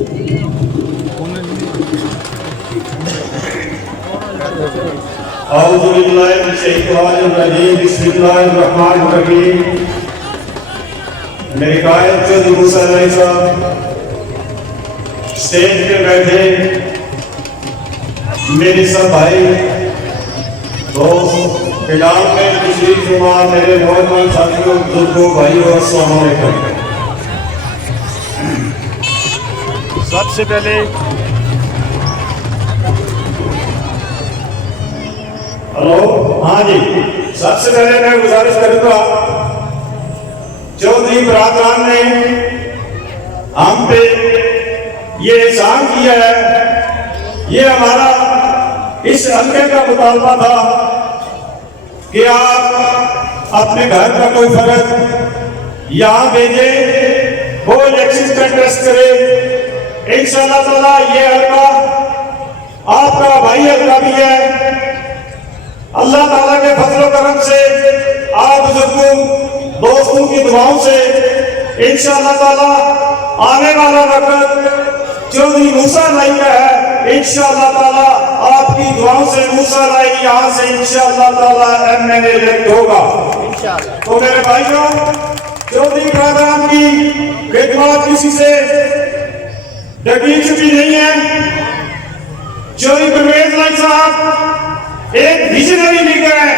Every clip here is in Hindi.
मेरे कायद चौधरी मूसा साहब स्टेज पे बैठे, मेरे सब भाई दोस्त फिलहाल में तशरीफ फरमा, मेरे नौजवान साथियों, बुजुर्गों, भाइयों, अस्सलाम वालेकुम। सबसे पहले हेलो, हाँ जी, सबसे पहले मैं गुजारिश करूंगा, चौधरी बरादरान ने हम पे ये एहसान किया है, ये हमारा इस हल्के का मुतालबा था कि आप अपने घर का कोई फर्ज यहाँ भेजे, वो इलेक्शन कंटेस्ट करे। इंशाअल्लाह ताला ये हल्का आपका भाई हल्का भी है। अल्लाह ताला के फजल करम से, आप बुजुर्गों दोस्तों की दुआओं से इंशाअल्लाह ताला आने वाला वक्त चौधरी मूसा नाई का है। इंशाअल्लाह ताला आपकी दुआओं से मूसा नाई यहाँ से इंशाअल्लाह ताला एमएलए इलेक्ट होगा। तो मेरे भाइयों, चौधरी बरादरान की खिदमत किसी से डगी चुकी नहीं है। चौधरी परवेज नाई साहब एक विजनरी लीडर है।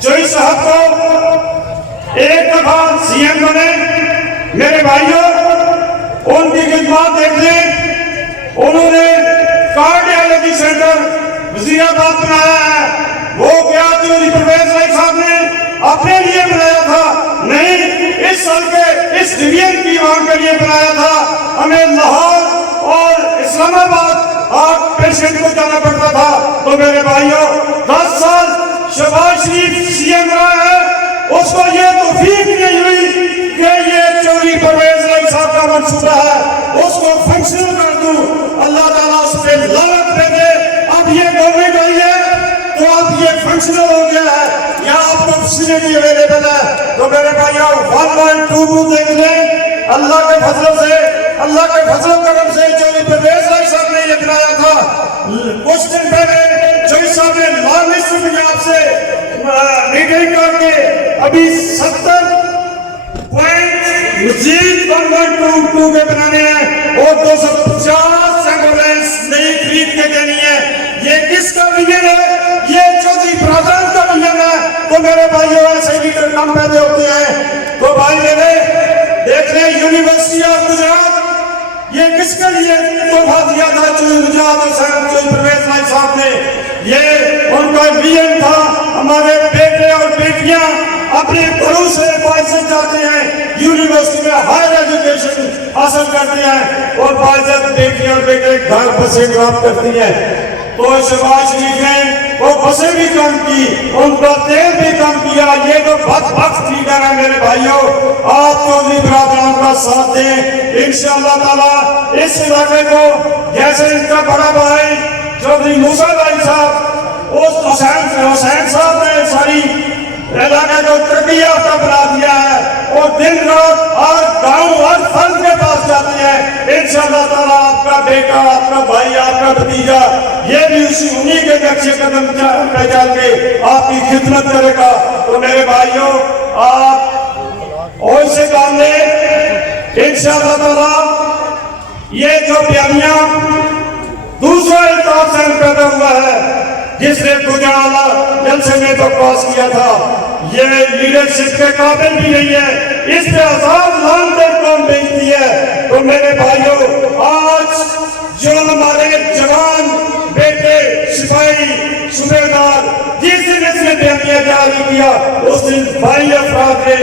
चौधरी साहब को एक दफा सीएम बने। मेरे भाइयों, उनकी खिदमत देख लें, उन्होंने कार्डियोलॉजी सेंटर वजीराबाद बनाया है। वो क्या चौधरी परवेज नाई साहब ने अपने लिए बनाया था? नहीं, इस साल के इस डिवीजन की मांग के लिए बनाया था। हमें लाहौर और इस्लामाबाद हार्ट पेशेंट को जाना पड़ता था। तो मेरे भाइयों, 10 साल शहबाज शरीफ सीएम रहा है, उसको ये तौफीक नहीं हुई कि ये चौधरी परवेज नाई साहब का मंसूबा है, उसको फंक्शनल कर दूं। अल्लाह ताला उस पर लानत भेजे। अब ये गवर्नमेंट आई है तो अब ये फंक्शनल हो गया है, यहाँ आपको फैसिलिटी अवेलेबल है। तो मेरे भाइयों, 1.22 देख लें। अल्लाह के फजल से, अल्लाह के फजल करम से चौधरी परवेज नाई साहब ने ये बनाया था। कुछ दिन पहले चौधरी साहब ने लॉ मिनिस्टर पंजाब से मीटिंग करके अभी 70 पॉइंट मजीद 1.22 के बनाने हैं और 250 एम्बुलेंस नई खरीद के देनी है। ये किसका विजन है? ये चौधरी बरादरान का विजन है। तो मेरे भाइयों, ऐसे लीडर कम पैदा होते हैं। तो भाई मेरे देख लें, यूनिवर्सिटी ऑफ गुजरात ये किसके लिए तोहफा दिया था? चौधरी परवेज नाई साहब ने। ये उनका विजन था। हमारे बेटे और बेटियां अपने घरों से बाइज्जत जाते हैं, यूनिवर्सिटी में हायर एजुकेशन हासिल करते हैं और बाइज्जत बेटियां और बेटे घर बसें ड्रॉप करती हैं। तो शहबाज शरीफ ने वो बसें भी कम की, उनका तेल भी कम किया। ये तो भक्त लीडर है। मेरे भाइयों, आप चौधरी बरादरान का साथ दें। इंशाअल्लाह ताला इस इलाके को, जैसे इनका बड़ा भाई चौधरी मूसा नाई साहब, उस हुसैन साहब ने सारी इलाके को तरक्की याफ्ता बना दिया है और दिन रात हर गांव हर फर्द के पास जाते हैं। इंशाअल्लाह ताला आपका बेटा, आपका भाई, आपका भतीजा ये भी उन्हीं के नक्शे कदम पे चल के आपकी खिदमत करेगा। तो मेरे भाइयों, आप और से काम लें इंशाअल्लाह ताला। ये जो बयानिया दूसरा इल्ताफ से पैदा हुआ है, जिसने गुजराला जलसे में तो पास किया था, ये लीडरशिप के काबिल भी नहीं है। इस पे आजाद लानदेन कौन भेजती है? तो मेरे भाइयों, आज जो हमारे जवान बेटे सिपाही सूबेदार जिस दिन इसने बयानिया जारी किया, उस दिन 22 अफराद ने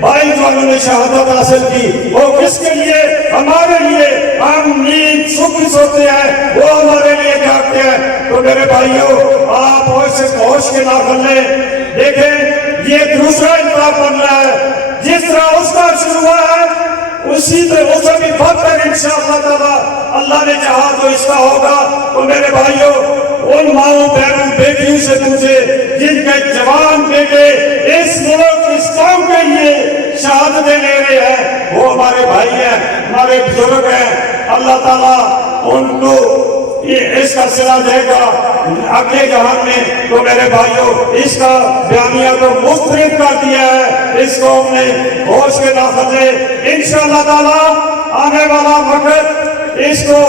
22 वालों ने शहादत हासिल की। वो किसके लिए? हमारे लिए। हम नींद सुख सोते हैं, वो हमारे लिए जागते हैं। तो मेरे भाइयों, आप होश के ना कर ले। देखें, ये दूसरा इंतजाम बन रहा है। जिस तरह उसका शुरू हुआ है, उसी तरह उसे भी बदतर इंशाअल्लाह ताला अल्लाह ने चाहा तो इसका होगा। तो मेरे भाइयों, उन माओ बहनों बेटियों से पूछे जिनके जवान बेटे इस मुल्क इस कौम के लिए शहादतें ले रहे हैं, वो हमारे भाई हैं, हमारे बुजुर्ग हैं। अल्लाह ताला उनको ये इसका सिला देगा अगले जहान में। तो मेरे भाइयों, इसका बयानिया तो मुस्तरद कर दिया है इस कौम ने होश के दाखिल में। इंशाअल्लाह ताला आने वाला वक्त इसको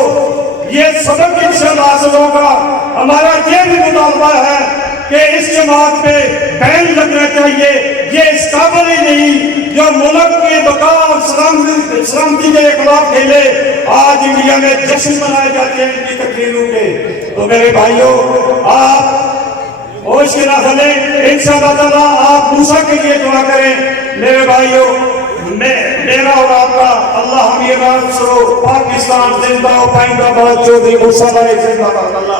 ये सबक इंशाअल्लाह हासिल होगा। हमारा ये भी मुतालबा है कि इस जमात पे बैन लगना चाहिए। ये इस काबिल ही नहीं जो मुल्क के बका और सलामती के खिलाफ खेले। आज इंडिया में जश्न मनाए जाते हैं इनकी तकरीरों के। तो मेरे भाइयों, आप होश के ना खलें, इंशाअल्लाह ताला आप मूसा के लिए दुआ करें। मेरे भाइयों, मेरा और आपका अल्लाह हमें पाकिस्तान जिंदा पाइंदा चौधरी मूसा जिंदाबाद। अल्लाह